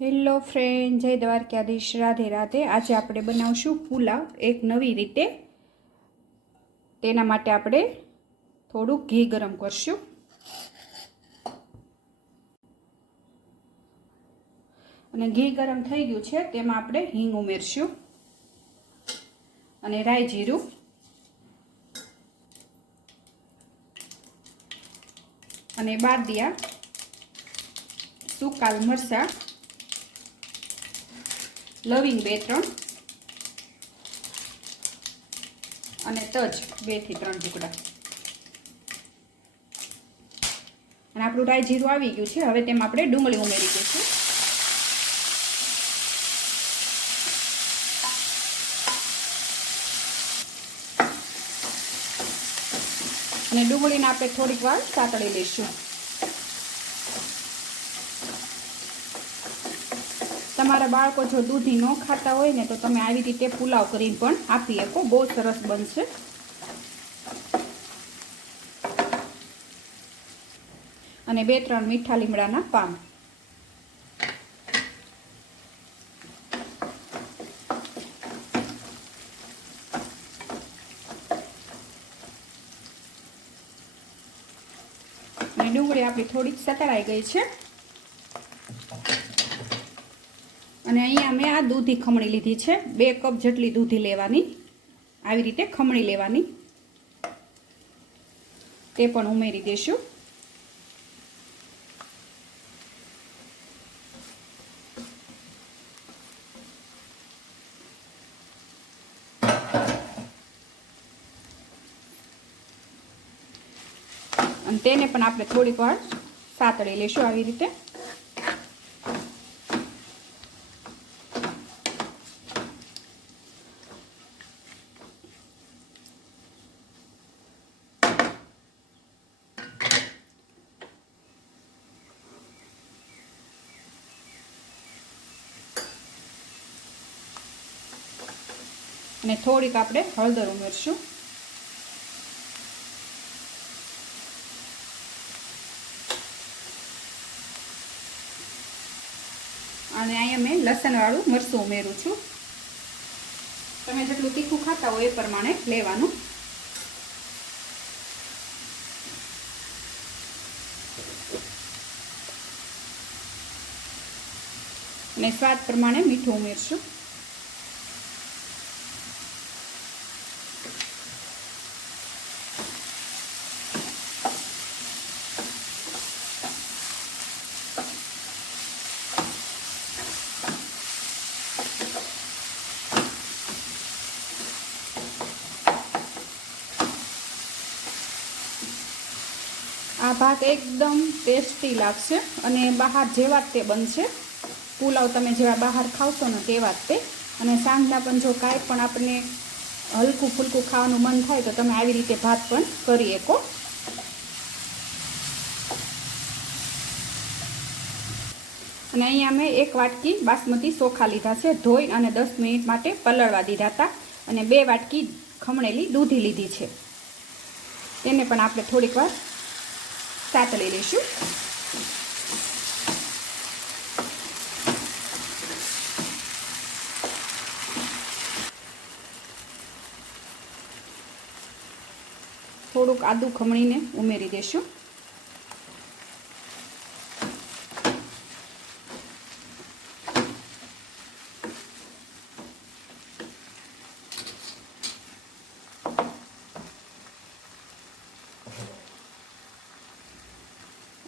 Hello friend, જય દ્વારકાધીશ. રાધે રાધે. આજે આપણે બનાવશું પુલાવ એક નવી રીતે. તેના માટે આપણે થોડુંક ઘી ગરમ કરશું. અને ઘી ગરમ થઈ ગયું છે, તેમાં આપણે હિંગ ઉમેરશું. અને રાઈ જીરું. અને બાદિયા સુકાલ મરચાં. લવિંગ બે ત્રણ અને તજ બેથી ત્રણ ટુકડા. અને આપણું રાઈ જીરું આવી ગયું છે. હવે તેમાં આપણે ડુંગળી ઉમેરી દઈશું. અને ડુંગળીને આપણે થોડીક વાર સાતળી લઈશું. તમારા બાળકો જો દૂધી ન ખાતા હોય ને, તો તમે આવી રીતે પુલાવ કરીને પણ આપી શકો. બહુ સરસ બનશે. અને બે ત્રણ મીઠા લીમડાના પાન. ડુંગળી આપણી થોડીક સતળાઈ ગઈ છે. અને અહીંયા મેં આ દૂધી ખમણી લીધી છે. બે કપ જેટલી દૂધી લેવાની. આવી રીતે ખમણી લેવાની. તે પણ ઉમેરી દઈશું અને તેને પણ આપણે થોડીક વાર સાતળી લઈશું આવી રીતે. અને થોડીક આપણે હળદર ઉમેરશું. અને અહીંયા મેં લસણવાળું મરચું ઉમેરું છું. તમે જેટલું તીખું ખાતા હોય એ પ્રમાણે લેવાનું. અને સ્વાદ પ્રમાણે મીઠું ઉમેરશું. આ ભાત એકદમ ટેસ્ટી લાગશે અને બહાર જેવા તે બનશે. પુલાવ તમે જેવા બહાર ખાવશો ને તેવા જ તે. અને સાંજના પણ જો કાંઈ પણ આપણને હલકું ફૂલકું ખાવાનું મન થાય તો તમે આવી રીતે ભાત પણ કરી શકો. અને અહીંયા મેં એક વાટકી બાસમતી ચોખા લીધા છે. ધોઈ અને દસ મિનિટ માટે પલળવા દીધા હતા. અને બે વાટકી ખમણેલી દૂધી લીધી છે. તેને પણ આપણે થોડીક વાર સાતળી લઈશું થોડુંક આદું ખમણીને ઉમેરી દઈશું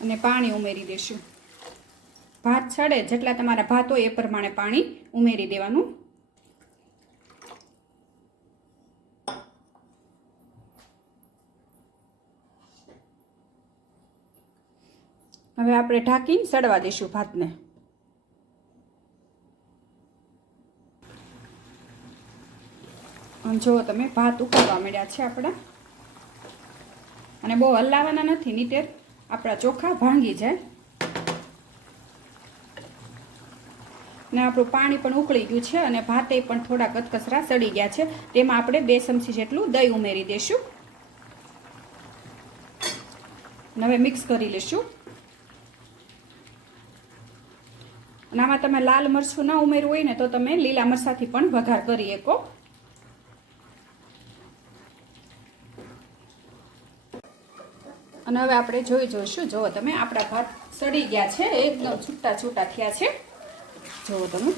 અને પાણી ઉમેરી દેશું. ભાત ચડે જેટલા તમારા ભાત હોય એ પ્રમાણે પાણી ઉમેરી દેવાનું. હવે આપણે ઢાંકીને સડવા દઈશું ભાતને. જો તમે, ભાત ઉકાળવા મળ્યા છે આપણા. અને બહુ હલાવવાના નથી, નીતેર. આપણા ચોખા ભાંગી જાય. ને આપણું પાણી પણ ઉકળી ગયું છે અને ભાતે પણ થોડા કચકચરા સડી ગયા છે. તેમાં આપણે બે ચમચી જેટલું દહીં ઉમેરી દઈશું. હવે મિક્સ કરી લઈશું. અને આમાં તમે લાલ મરચું ના ઉમેરવું હોય ને તો તમે લીલા મરસાથી પણ વઘાર કરી શકો. અને હવે આપણે જોઈ જોઈશું. જુઓ તમે, આપણા ભાત સડી ગયા છે. એકદમ છૂટા છૂટા થયા છે. જુઓ તમે.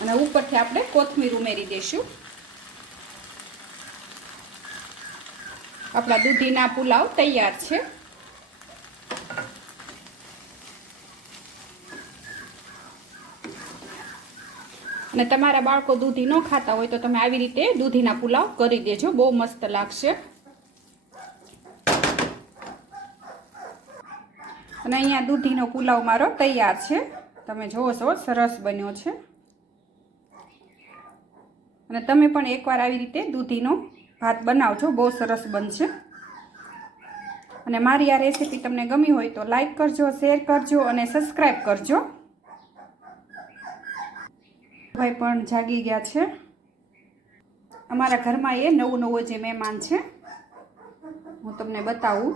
અને ઉપરથી આપણે કોથમીર ઉમેરી દઈશું. આપણા દૂધીના પુલાવ તૈયાર છે. અને તમારા બાળકો દૂધી ન ખાતા હોય તો તમે આવી રીતે દૂધીના પુલાવ કરી દેજો. બહુ મસ્ત લાગશે. અને અહીંયા દૂધીનો પુલાવ મારો તૈયાર છે. તમે જોવો છો, સરસ બન્યો છે. અને તમે પણ એકવાર આવી રીતે દૂધીનો ભાત બનાવજો. બહુ સરસ બનશે. અને મારી આ રેસીપી તમને ગમી હોય તો લાઈક કરજો, શેર કરજો અને સબસ્ક્રાઈબ કરજો. ભાઈ પણ જાગી ગયા છે. અમારા ઘરમાં એ નવું નવું જે મહેમાન છે, હું તમને બતાવું.